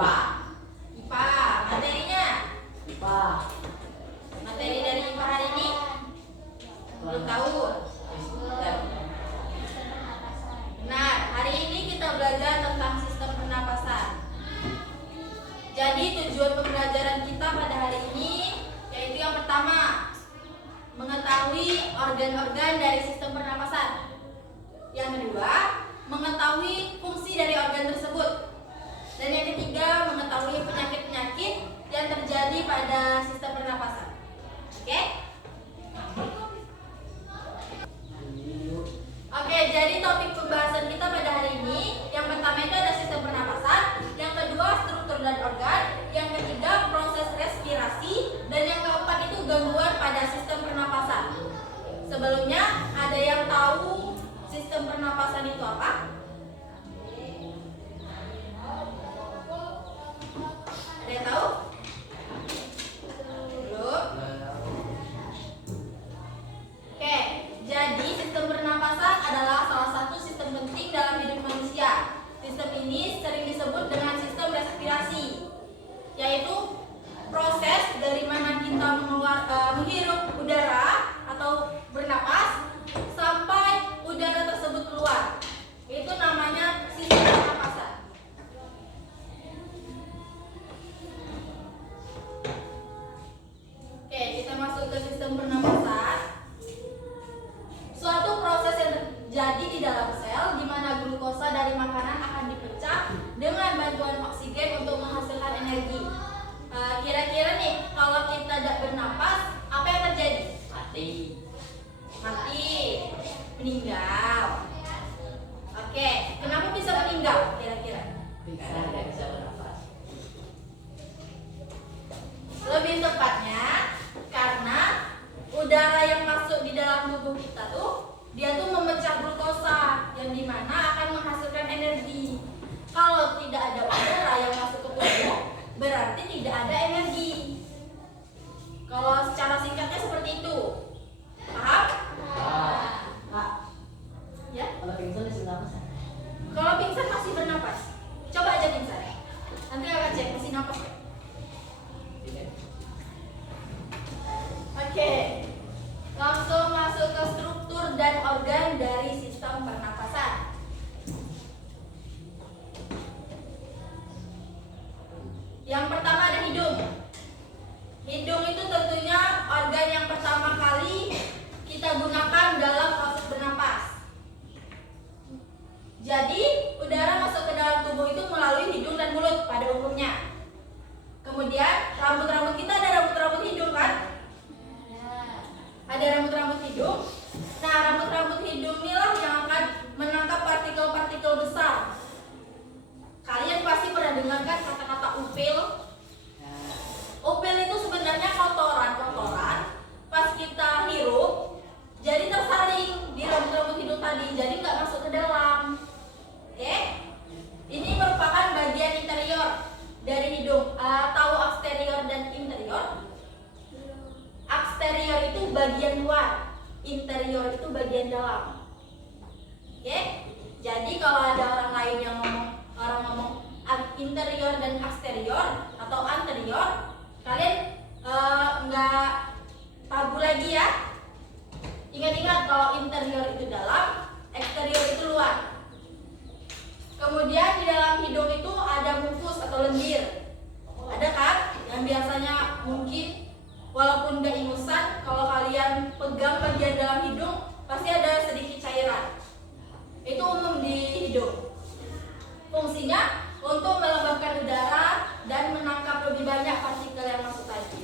IPA. IPA. Materinya? IPA. Materi dari IPA hari ini? Belum tahu. Benar, hari ini kita belajar tentang sistem pernapasan. Jadi tujuan pembelajaran kita pada hari ini yaitu yang pertama, mengetahui organ-organ dari sistem pernapasan. Yang kedua, mengetahui fungsi dari organ tersebut. Dan yang ketiga, mengetahui penyakit-penyakit yang terjadi pada sistem pernapasan. Oke? Oke, jadi topik pembahasan kita pada hari ini yang pertama itu ada sistem pernapasan, yang kedua struktur dan organ, yang ketiga proses respirasi, dan yang keempat itu gangguan pada sistem pernapasan. Sebelumnya, ada yang tahu sistem pernapasan itu apa? Ada yang tahu? Belum? Oke, jadi sistem pernapasan adalah salah satu sistem penting dalam hidup manusia. Sistem ini sering disebut dengan sistem respirasi, yaitu proses dari mana kita menghirup udara atau bernapas sampai udara tersebut keluar. Itu namanya sistem pernapasan. Oke, kita masuk ke sistem pernapasan. Suatu proses yang terjadi di dalam sel di mana glukosa dari makanan akan dipecah dengan bantuan oksigen untuk menghasilkan energi. Kira-kira nih, kalau kita tidak bernapas, apa yang terjadi? Mati, meninggal. Oke, kenapa bisa meninggal kira-kira? Karena tidak bisa bernafas. Lebih tepatnya, karena udara yang masuk di dalam tubuh kita dia memecah glukosa yang dimana akan menghasilkan energi. Kalau tidak ada udara yang masuk ke tubuh, berarti tidak ada energi. Kalau secara singkatnya seperti itu. Paham? Kak, Ya? kalau pingsan bisa bernafas? Kalau pingsan masih bernapas. Coba aja pingsan. Nanti akan cek masih napas ya. Oke. Langsung masuk ke struktur dan organ dari sistem pernapasan. Yang pertama ada hidung. Hidung itu tentunya organ yang pertama kali kita gunakan dalam proses bernapas. Jadi, udara masuk ke dalam tubuh itu melalui hidung dan mulut pada umumnya. Kemudian, rambut-rambut kita ada rambut-rambut hidung kan? Ada rambut-rambut hidung. Nah, rambut-rambut hidung inilah yang akan menangkap partikel-partikel besar. Kalian pasti pernah dengarkan kata-kata upil. Upil itu sebenarnya kotoran-kotoran pas kita hirup, jadi tersaring di rambut-rambut hidung tadi, jadi nggak masuk ke dalam. Oke? Ini merupakan bagian interior dari hidung. Tahu eksterior dan interior? Eksterior itu bagian luar, interior itu bagian dalam. Oke? Jadi kalau ada orang lain yang ngomong interior dan eksterior atau anterior, kalian nggak tabu lagi ya. Ingat-ingat kalau interior itu dalam, eksterior itu luar. Kemudian di dalam hidung itu ada mukus atau lendir. Ada kan? Yang biasanya mungkin walaupun nggak ingusan, kalau kalian pegang bagian dalam hidung pasti ada sedikit cairan. Itu umum di hidung. Fungsinya untuk melembabkan udara dan menangkap lebih banyak partikel yang masuk tadi.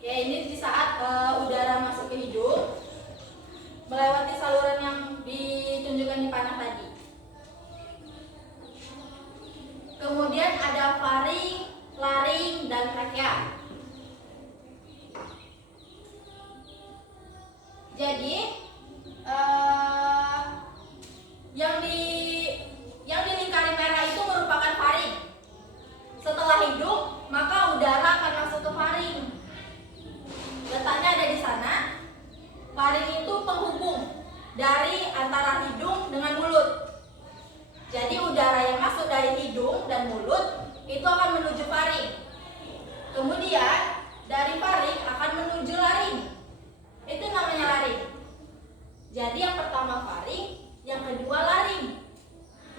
Oke, ini di saat udara masuk ke hidung melewati saluran yang ditunjukkan di panah tadi. Kemudian ada faring, laring, dan trakea. Jadi yang di lingkaran merah itu merupakan faring. Setelah hidung, maka udara akan masuk ke faring. Letaknya ada di sana. Faring itu penghubung dari antara hidung dengan mulut. dan mulut itu akan menuju faring. Kemudian dari faring akan menuju laring. Itu namanya laring. Jadi yang pertama faring, yang kedua laring.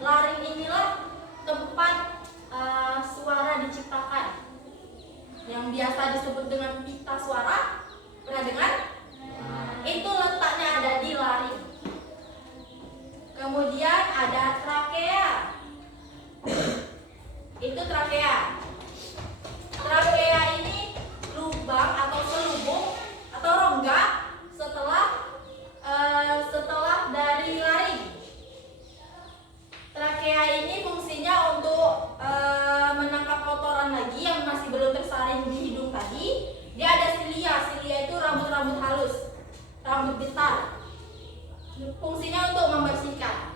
Laring inilah tempat suara diciptakan, yang biasa disebut dengan pita suara. Pernah dengar? Itu letaknya ada di laring. Kemudian ada trakea. Itu trakea. Trakea ini lubang atau selubung atau rongga setelah dari laring. Trakea ini fungsinya untuk menangkap kotoran lagi yang masih belum tersaring di hidung tadi. Dia ada silia. Silia itu rambut-rambut halus, rambut besar. Fungsinya untuk membersihkan.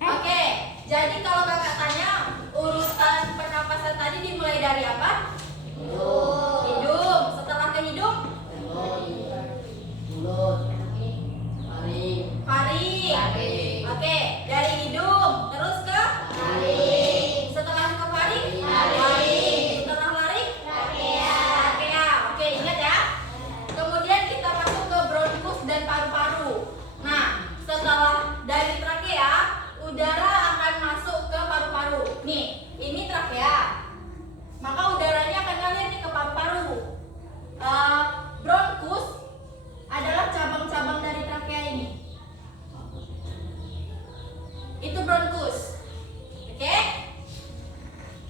Oke, jadi kalau kakak tanya urutan pernapasan tadi dimulai dari apa? Hidung. Setelah ke hidung? Mulut. Faring. Oke, dari hidung terus ke laring. Setelah ke faring? Laring. Setelah laring? Trakea. Oke, ingat ya. Kemudian kita masuk ke bronkus dan paru-paru. Nah, setelah dari trakea, udara akan masuk ke paru-paru. Nih, ini trakea. Maka udaranya akan ngalir nih ke paru-paru. Bronkus adalah cabang-cabang dari trakea ini. Itu bronkus. Oke?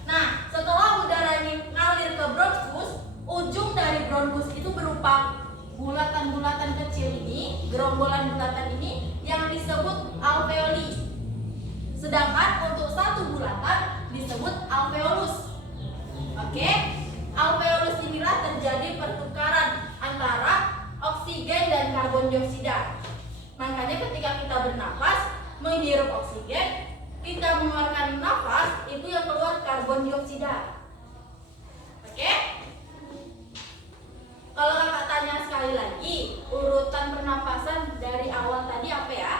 Nah, setelah udara ini ngalir ke bronkus, ujung dari bronkus itu berupa bulatan-bulatan kecil ini, gerombolan bulatan ini yang disebut alveoli. Sedangkan untuk satu bulatan disebut alveolus. Oke? Alveolus inilah terjadi pertukaran antara oksigen dan karbon dioksida. Makanya ketika kita bernapas, menghirup oksigen, kita mengeluarkan nafas, itu yang keluar karbon dioksida. Oke? Kalau kakak tanya sekali lagi, urutan pernapasan dari awal tadi apa ya?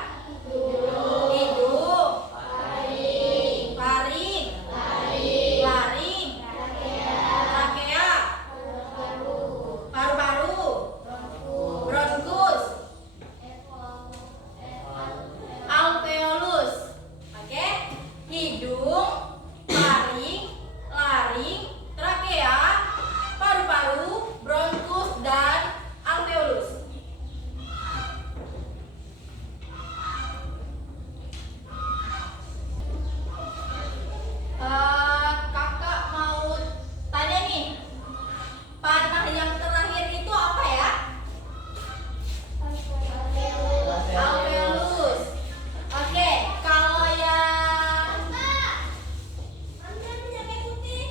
Hidung, faring, laring, trakea, paru-paru, bronkus, alveolus. Oke? Hidung, faring, laring, trakea, paru-paru, bronkus, dan alveolus. Kakak mau tanya nih, panah yang terakhir itu apa ya? Alveolus. Oke, kalau yang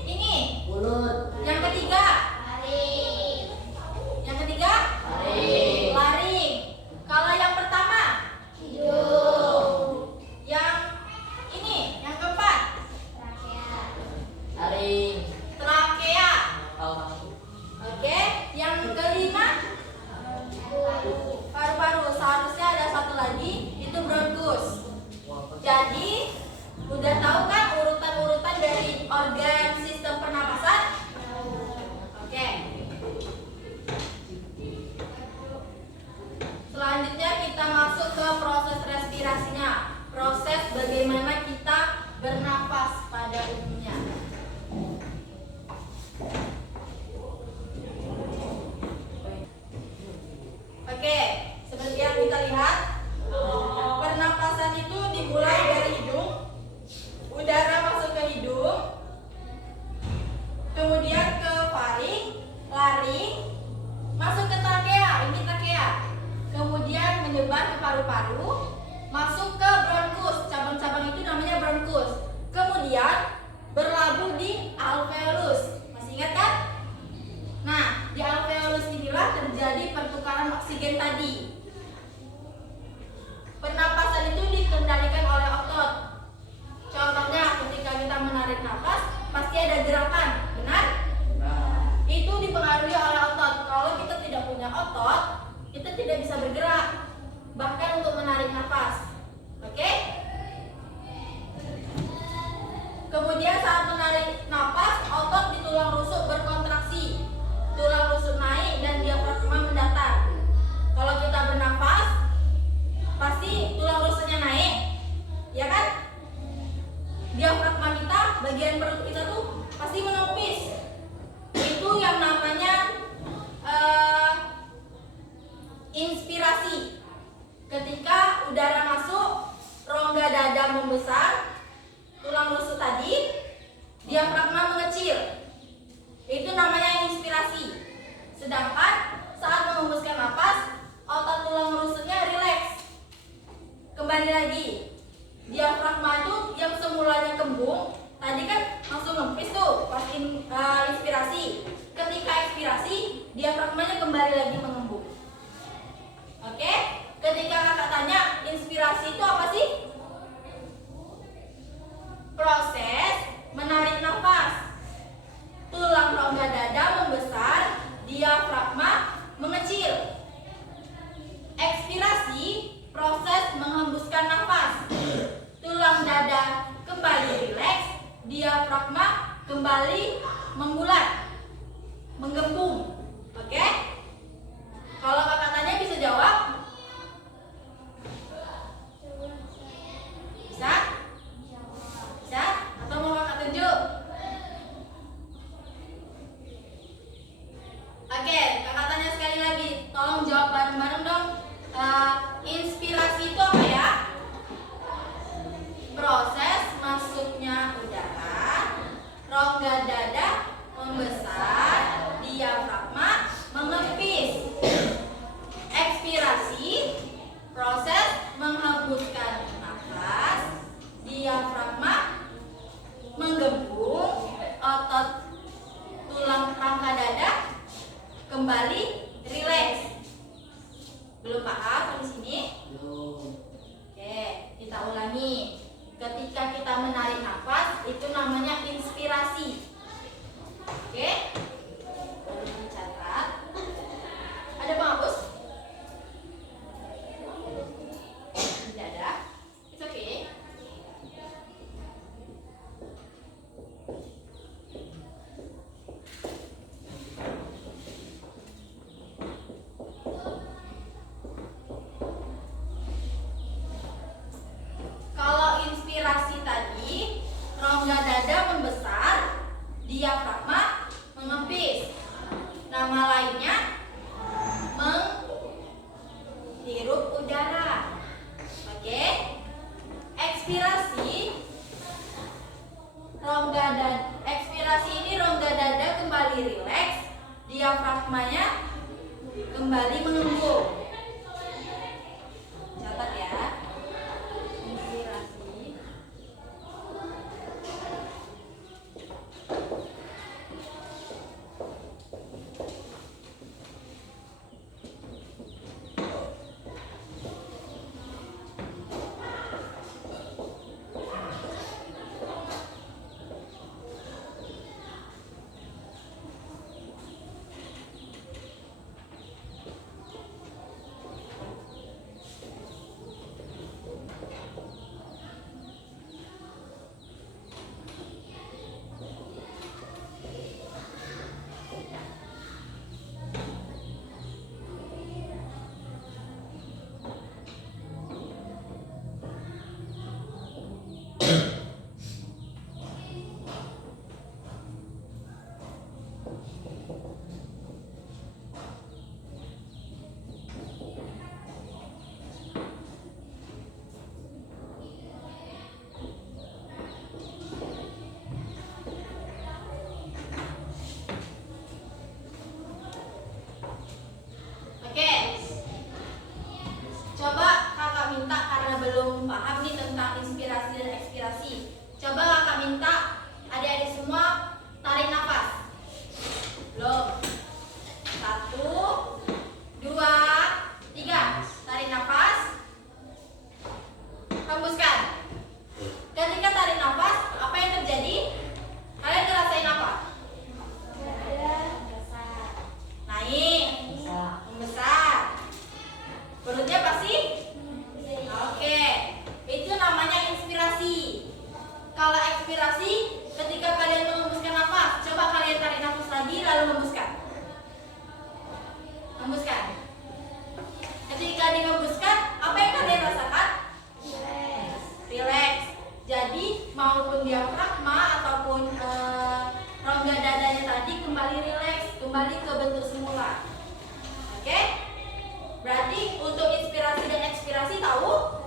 ini, Mulut. yang ketiga, laring. Kalau yang pertama, yang ini, yang keempat, Laring. trakea. Paru-paru. Oke, yang kelima, paru-paru. Seharusnya ada satu lagi, itu bronkus. Jadi, udah tahu kan urutan-urutan dari organ sistem pernapasan? Oke. Selanjutnya kita masuk ke proses respirasinya. Proses bagaimana kita bernapas pada umumnya. Oke, seperti yang kita lihat, pernapasan itu dimulai dari hidung. Udara masuk ke hidung, kemudian ke faring, laring, masuk ke trakea, ini trakea. Kemudian menyebar ke paru-paru, masuk ke bronkus, cabang-cabang itu namanya bronkus. Kemudian berlabuh di alveolus. Masih ingat kan? Nah, di alveolus inilah terjadi pertukaran oksigen tadi. Pernapasan itu dikendalikan oleh otot. Contohnya ketika kita menarik nafas, pasti ada gerakan, benar? Itu dipengaruhi oleh otot. Kalau kita tidak punya otot, semulanya kembung, tadi kan langsung ngempis tuh pas inspirasi. Ketika ekspirasi, diafragmanya kembali lagi mengembung. Oke? Ketika kakak tanya, inspirasi itu apa sih? Proses menarik nafas. Tulang rongga dada membesar, diafragma mengecil. Ekspirasi, proses menghembuskan nafas. Tulang dada kembali rileks, diafragma kembali membulat, menggembung. Oke? Kalau kakak tanya bisa jawab? Bisa? Bisa? Atau mau kakak tunjuk? Oke, kakak tanya sekali lagi. Tolong jawab bareng-bareng dong. Inspirasi itu apa ya? Proses masuknya udara, rongga dada membesar, diafragma mengempis. Ekspirasi, proses menghembuskan nafas, diafragma menggembung, otot tulang rangka dada kembali rileks. Belum paham sampai sini? Oke, kita ulangi. Ketika kita menarik nafas, itu namanya inspirasi. Oke? Perlu dicatat. Ada penghapus? Tidak ada? It's okay. Kalau inspirasi tadi, rongga dada membesar, diafragma mengempis. Nama lainnya menghirup udara. Oke? Ekspirasi, ekspirasi ini rongga dada kembali rileks, diafragmanya kembali mengembung. Catat ya. Inspirasi, oke. Coba kakak minta, karena belum paham nih tentang inspirasi dan ekspirasi. Coba kakak minta adik-adik semua tarik nafas. Belum. 1, 2, 3. Tarik nafas. Hembuskan. Ketika tarik nafas, apa yang terjadi? Kalian ngerasain apa? Naik. Membesar. Perutnya pasti? Oke. Itu namanya inspirasi. Kalau ekspirasi, ketika kalian menghembuskan nafas, coba kalian tarik nafas lagi lalu hembuskan. Hembuskan. Ketika dihembuskan, apa yang kalian rasakan? Relax. Jadi maupun diafragma ataupun rongga dadanya tadi kembali rileks, kembali ke bentuk semula. Oke? Berarti untuk inspirasi dan ekspirasi tahu?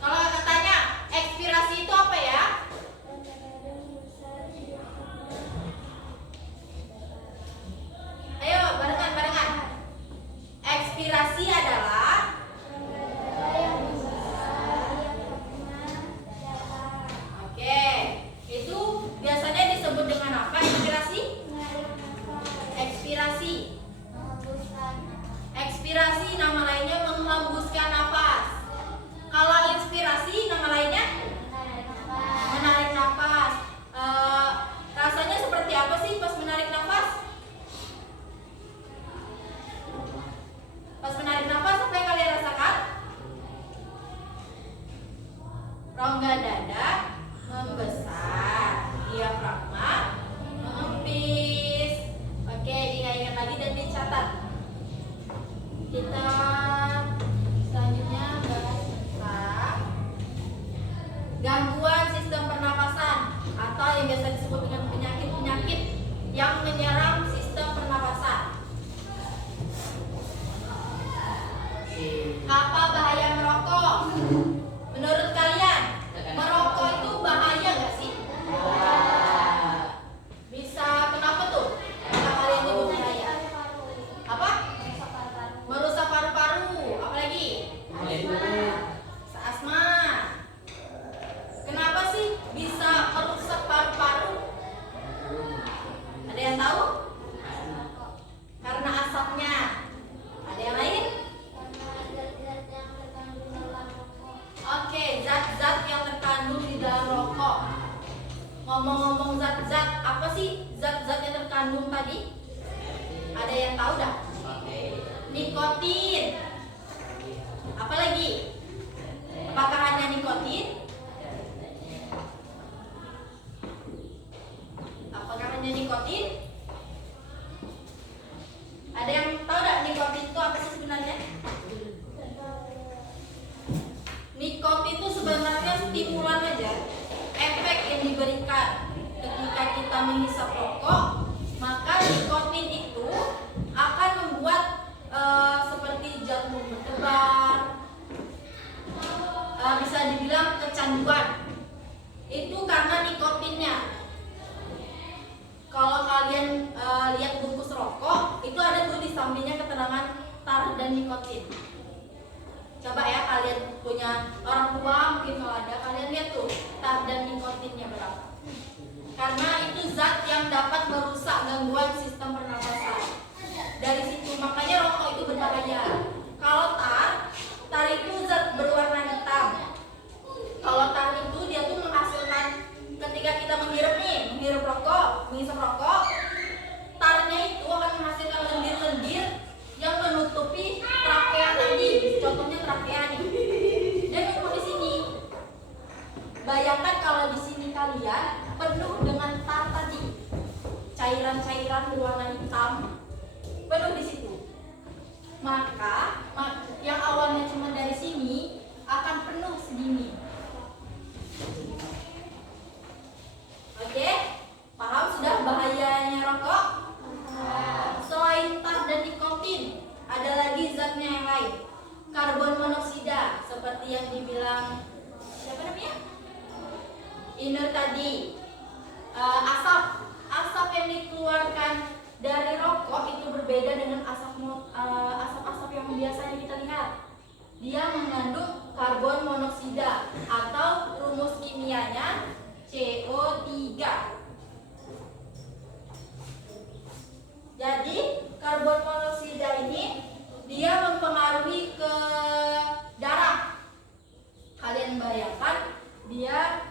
Kalau kakak tanya, ekspirasi itu apa ya? Ayo, barengan. Ekspirasi adalah yang menyerang sistem pernapasan. Apa bahaya merokok? Menurut kalian, merokok itu bahaya nggak sih? Bisa kenapa tuh? Kenapa kalian nyebut bahaya? Apa? Merusak paru-paru. Apalagi? Asma. Kenapa sih bisa merusak paru-paru? Ada yang tahu? Karena asapnya. Ada yang lain? Oke, zat-zat yang terkandung di dalam rokok. Ngomong-ngomong zat-zat, apa sih zat-zat yang terkandung tadi? Ada yang tahu dah? Nikotin. Apa lagi? Apakah hanya nikotin? Apakah hanya nikotin? Ada yang tahu dah nikotin itu apa sih sebenarnya? Nikotin itu sebenarnya stimulan aja. Efek yang diberikan ketika kita menghisap rokok, maka nikotin itu akan membuat seperti jantung berdebar, bisa dibilang kecanduan. Itu karena nikotinnya. Kalau kalian lihat bungkus rokok, itu ada tuh di sampingnya keterangan tar dan nikotin. Coba ya kalian punya orang tua, mungkin kalau ada, kalian lihat tuh tar dan nikotinnya berapa. Karena itu zat yang dapat merusak gangguan sistem pernapasan. Dari situ makanya rokok itu berbahaya. Kalau tar itu zat berwarna hitam. Kalau tar itu dia tuh menghasilkan ketika kita menghisap rokok, tarnya itu akan menghasilkan lendir-lendir yang menutupi trakea tadi. Contohnya trakea nih. Dia numpuk di sini. Bayangkan kalau di sini kalian penuh dengan tar tadi, cairan-cairan berwarna hitam penuh di situ. Maka yang awalnya cuma dari sini akan penuh segini. Oke, paham sudah bahayanya rokok? Selain tar dan nikotin, ada lagi zatnya yang lain. Karbon monoksida, seperti yang dibilang siapa namanya? Iner tadi. Asap yang dikeluarkan dari rokok itu berbeda dengan asap-asap yang biasanya kita lihat. Dia mengandung karbon monoksida atau rumus kimianya CO3. Jadi karbon monoksida ini dia mempengaruhi ke darah. Kalian bayangkan dia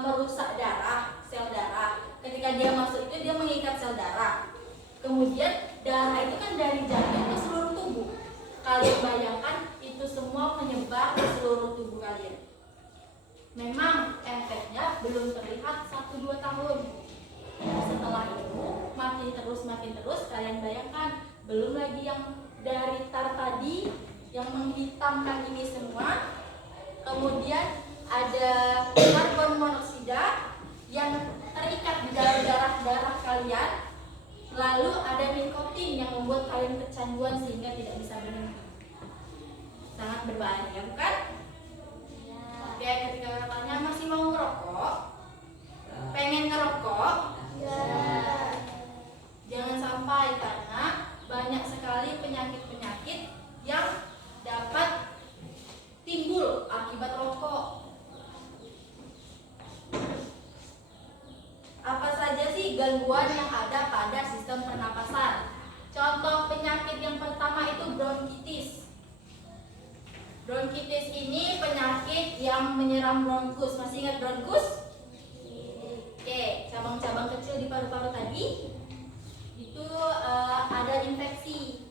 merusak darah, sel darah. Ketika dia masuk itu dia mengikat sel darah. Kemudian darah itu kan dari jantung ke seluruh tubuh. Kalian bayangkan itu semua menyebar ke seluruh tubuh kalian. Memang efeknya belum terlihat 1-2 tahun. Setelah itu makin terus kalian bayangkan, belum lagi yang dari tar tadi yang menghitamkan ini semua. Kemudian ada karbon monoksida yang terikat di dalam darah kalian. Lalu ada nikotin yang membuat kalian kecanduan sehingga tidak bisa berhenti. Sangat berbahaya, bukan? Oke, ketika katanya masih mau ngerokok, pengen ngerokok, jangan sampai, karena banyak sekali penyakit-penyakit yang dapat timbul akibat rokok. Apa saja sih gangguan yang ada pada sistem pernapasan? Contoh penyakit yang pertama itu bronkitis. Bronkitis ini penyakit yang menyerang bronkus. Masih ingat bronkus? Oke, cabang-cabang kecil di paru-paru tadi itu ada infeksi.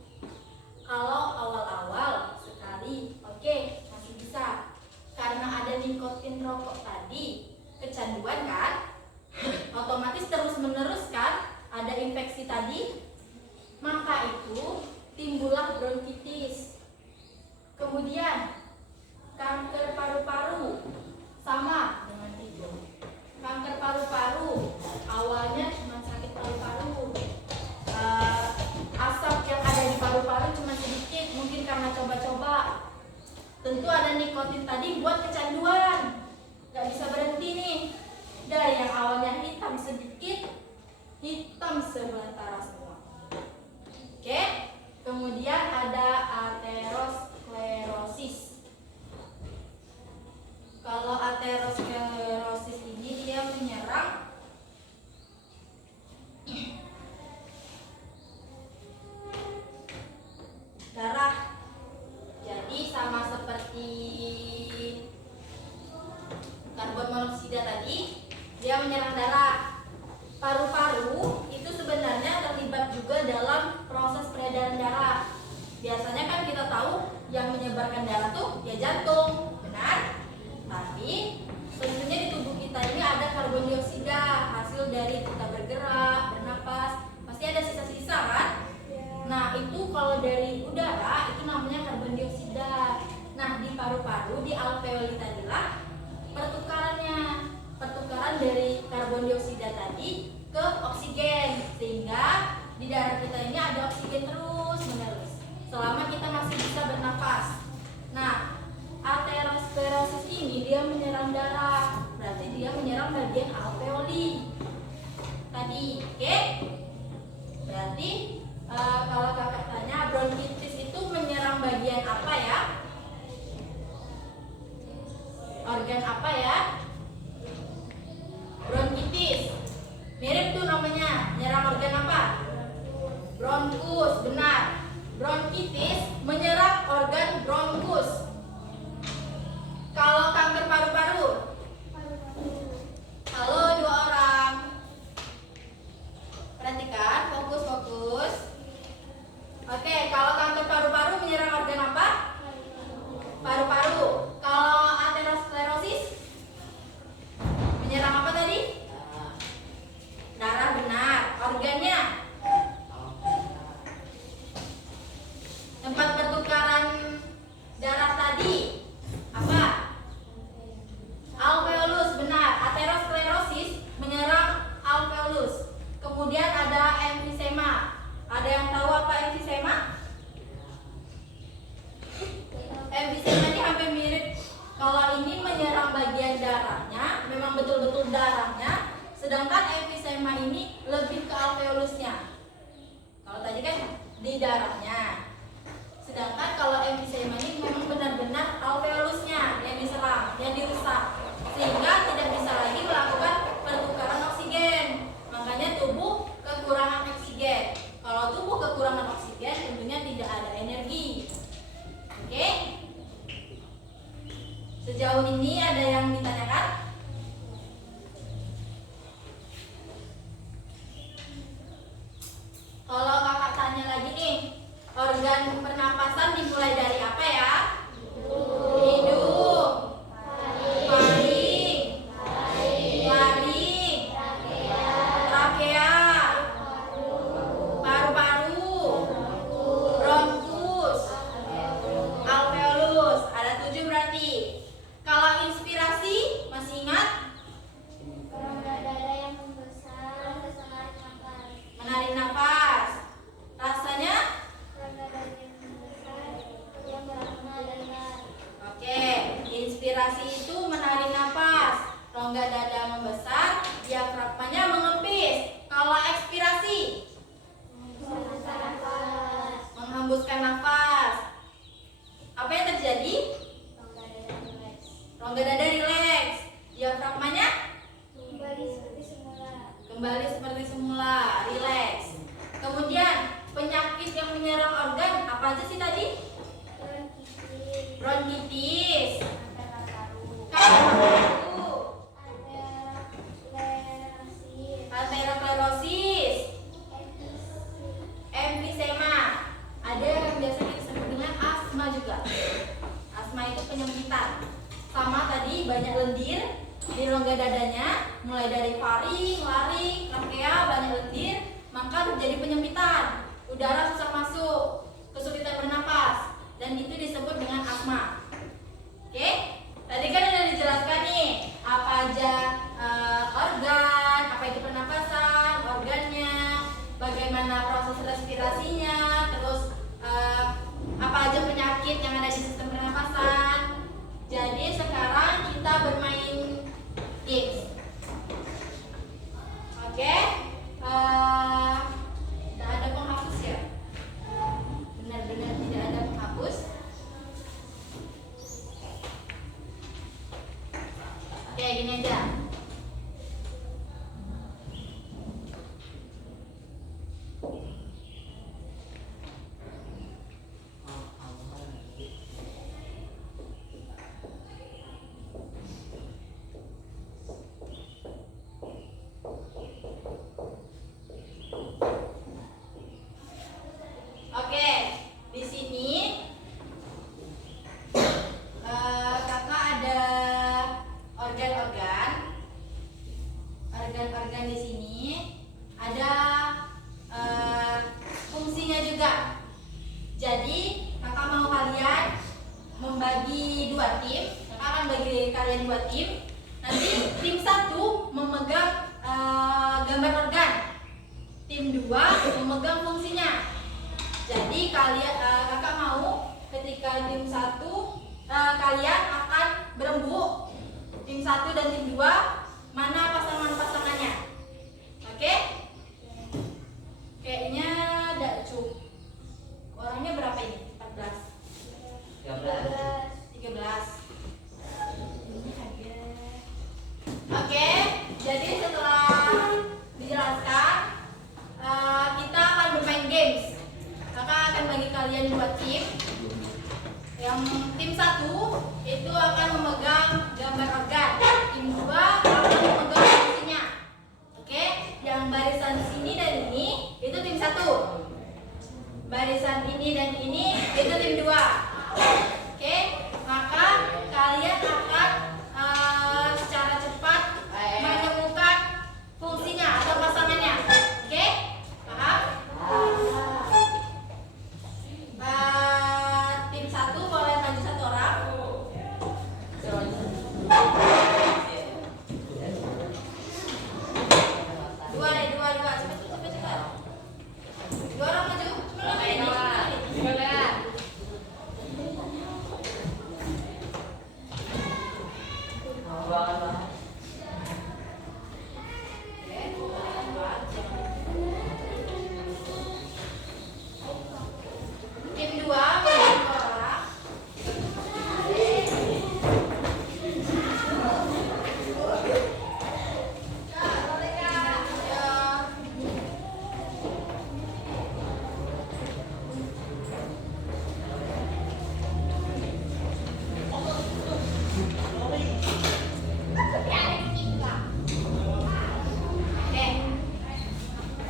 Kalau awal-awal sekali, oke, masih bisa. Karena ada nikotin rokok tadi, kecanduan kan? Otomatis terus-menerus kan? Ada infeksi tadi, maka itu timbullah bronkitis. Kemudian kanker paru-paru, sama dengan itu. Kanker paru-paru awalnya cuma sakit paru-paru, pada nikotin tadi buat kecanduan. Gak bisa berhenti nih. Dari yang awalnya hitam sedikit, hitam sebelantara semua. Oke, kemudian ada aterosklerosis. Kalau aterosklerosis ini dia menyerang darah. Jadi sama seperti karbon monoksida tadi, dia menyerang darah. Paru-paru itu sebenarnya terlibat juga dalam proses peredaran darah. Biasanya kan kita tahu yang menyebarkan darah tuh ya jantung, benar? Tapi tentunya di tubuh kita ini ada karbon dioksida, hasil dari kita bergerak, bernapas, pasti ada sisa-sisa kan? Nah itu kalau dari udara itu namanya karbon dioksida. Nah di paru-paru, di alveoli tadilah pertukaran dari karbon dioksida tadi ke oksigen, sehingga di darah kita ini ada oksigen terus menerus selama kita masih bisa bernafas. Nah aterosklerosis ini dia menyerang darah, berarti dia menyerang bagian alveoli tadi. Oke, berarti kalau kakak tanya bronkitis itu menyerang bagian apa ya? Organ apa ya? Bronkitis. Mirip tuh namanya, menyerang organ apa? Bronkus, benar. Bronkitis menyerang organ bronkus. Kalau kanker paru-paru? Halo dua orang. Perhatikan, fokus. Oke, kalau kanker paru-paru menyerang organ apa? Paru-paru. Kalau aterosklerosis menyerang apa tadi? Darah, benar. Organnya? Tempat pertukaran darah tadi apa? Alveolus, benar. Aterosklerosis menyerang alveolus. Kemudian ada emfisema. Ada yang tahu apa emfisema? Emfisema ini hampir mirip. Kalau ini menyerang bagian darahnya, memang betul-betul darahnya, sedangkan emfisema ini lebih ke alveolusnya. Kalau tadi kan di darahnya, sedangkan kalau emfisema ini memang benar-benar alveolusnya yang diserang, yang dirusak, sehingga tidak bisa lagi melakukan pertukaran oksigen. Makanya tubuh kekurangan oksigen. Kalau tubuh kekurangan oksigen, tentunya tidak ada energi. Oke? Sejauh ini ada yang ditanyakan? Kalau kakak tanya lagi nih, organ pernapasan dimulai dari apa ya? Hidung, faring, trakea, paru-paru, bronkus, alveolus. Ada 7 berarti. Kalau inspirasi, masih ingat? Menarik nafas. Rasanya? Oke, inspirasi itu menarik nafas. Rongga dada membesar, diafragmanya mengempis. Kalau ekspirasi? Menghembuskan nafas. Apa yang terjadi? Rongga dada rileks. Diafragmanya? Kembali seperti semula, rileks. Kemudian penyakit yang menyerang organ apa aja sih tadi? Bronkitis, paru-paru, aterosklerosis, emfisema. Ada yang biasanya disebut dengan asma juga. Asma itu penyempitan. Sama tadi banyak lendir di rongga dadanya, mulai dari faring, laring, trakea, banyak lendir, maka terjadi penyempitan. Udara susah masuk, kesulitan bernapas, dan itu disebut dengan asma. Oke? Tadi kan sudah dijelaskan nih apa aja organ, apa itu pernapasan, organnya, bagaimana proses respirasinya, terus apa aja penyakit yang ada di sistem pernapasan. Jadi sekarang kita bermain games. Oke, tidak ada penghapus ya? Benar-benar tidak ada penghapus. Oke, gini aja. Oke, di sini kakak ada organ di sini, ada fungsinya juga. Jadi kakak mau kalian membagi dua tim. Kakak akan bagi kalian dua tim. Nanti tim satu memegang gambar organ, tim dua memegang fungsinya. Jadi kalian kakak mau ketika tim satu kalian akan berembuk tim satu dan tim dua mana pasangannya. Oke? Kayaknya tidak cukup. Orangnya berapa ini? 14. 13. Ini ada. Oke, jadi setelah dijelaskan kita akan bermain games. Kakak akan bagi kalian dua tim. Yang tim satu itu akan memegang gambar organ, tim dua akan memegang fungsinya. Oke, yang barisan sini dan ini itu tim satu. Barisan ini dan ini itu tim dua. Oke, maka kalian akan secara cepat menemukan fungsinya atau pasangannya. Oke, paham? Tim satu boleh maju satu orang. Dua cepat. Dua orang maju. Tim dua maju dua orang.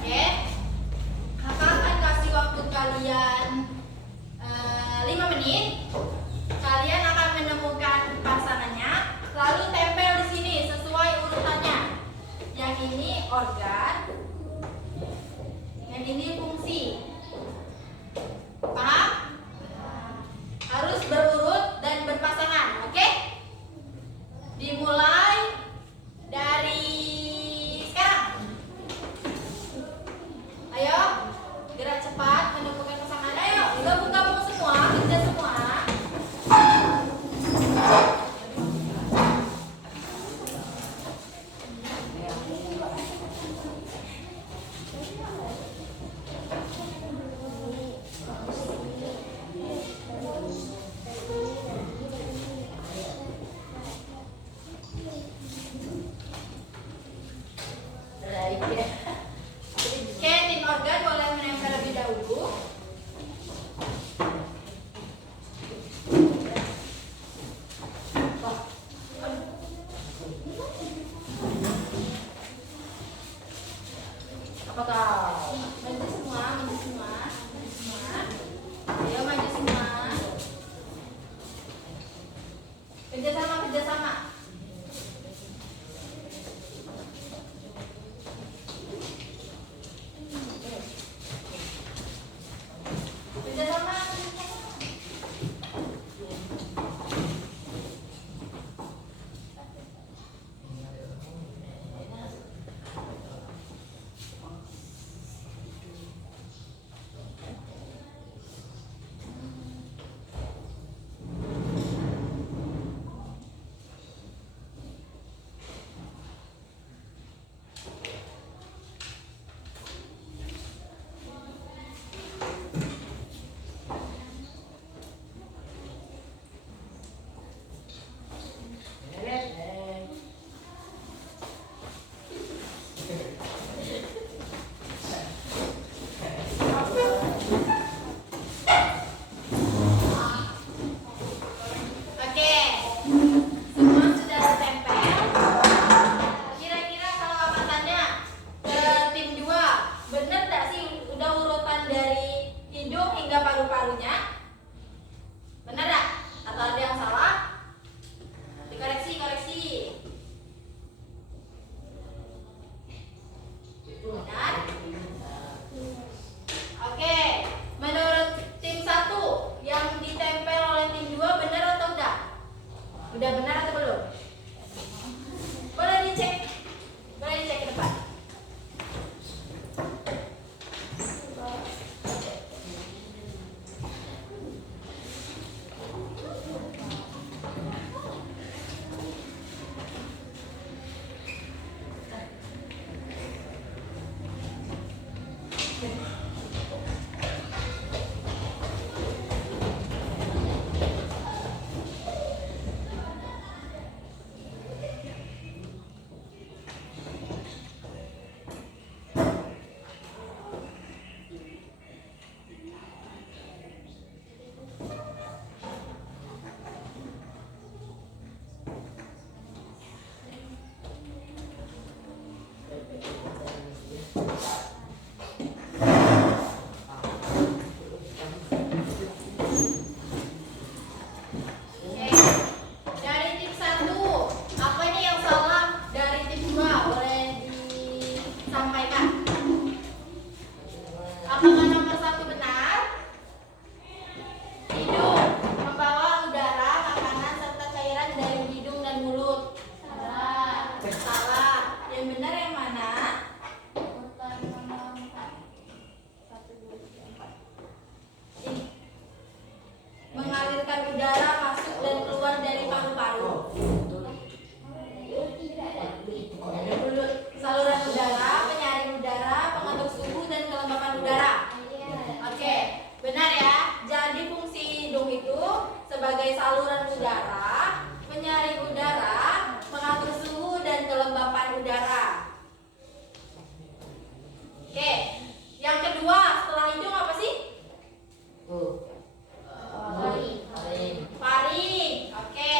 Oke. Kakak akan kasih waktu kalian 5 menit. Kalian akan menemukan pasangannya, lalu tempel di sini sesuai urutannya. Yang ini organ, yang ini fungsi. Paham? Harus berurut dan berpasangan, oke? Dimulai dari sekarang. Ayo, gerak cepat menemukan pasangan. Ayo, gabung semua, kerja semua. paru-parunya. Benar nggak? Atau ada yang salah? Dikoreksi. Benar? Oke. Menurut tim 1 yang ditempel oleh tim 2 benar atau enggak? Udah benar atau belum? Boleh dicek ke depan. Apakah nomor 1 benar? Hidung membawa udara, makanan, serta cairan dari hidung dan mulut. Salah. Yang benar yang mana? Ini. Mengalirkan udara masuk dan keluar dari paru-paru. Saluran udara, penyaring udara, pengatur suhu, dan kelembapan udara. Oke, benar ya. Jadi fungsi hidung itu sebagai saluran udara, penyaring udara, pengatur suhu, dan kelembapan udara. Oke, yang kedua setelah hidung apa sih? Faring. Oke,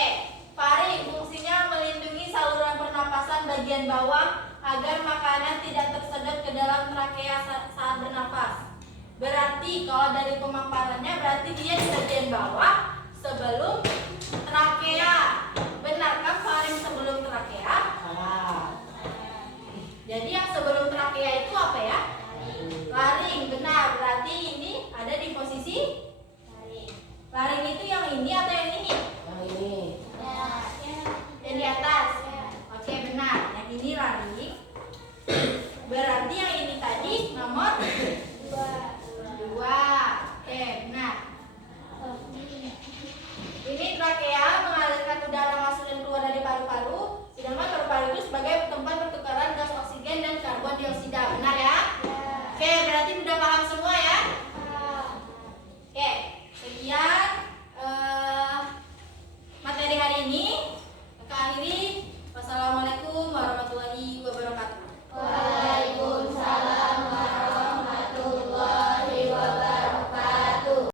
faring fungsinya melindungi saluran pernapasan bagian bawah agar makanan tidak tersedot ke dalam trakea saat bernafas. Berarti kalau dari pemaparannya berarti dia di bagian bawah sebelum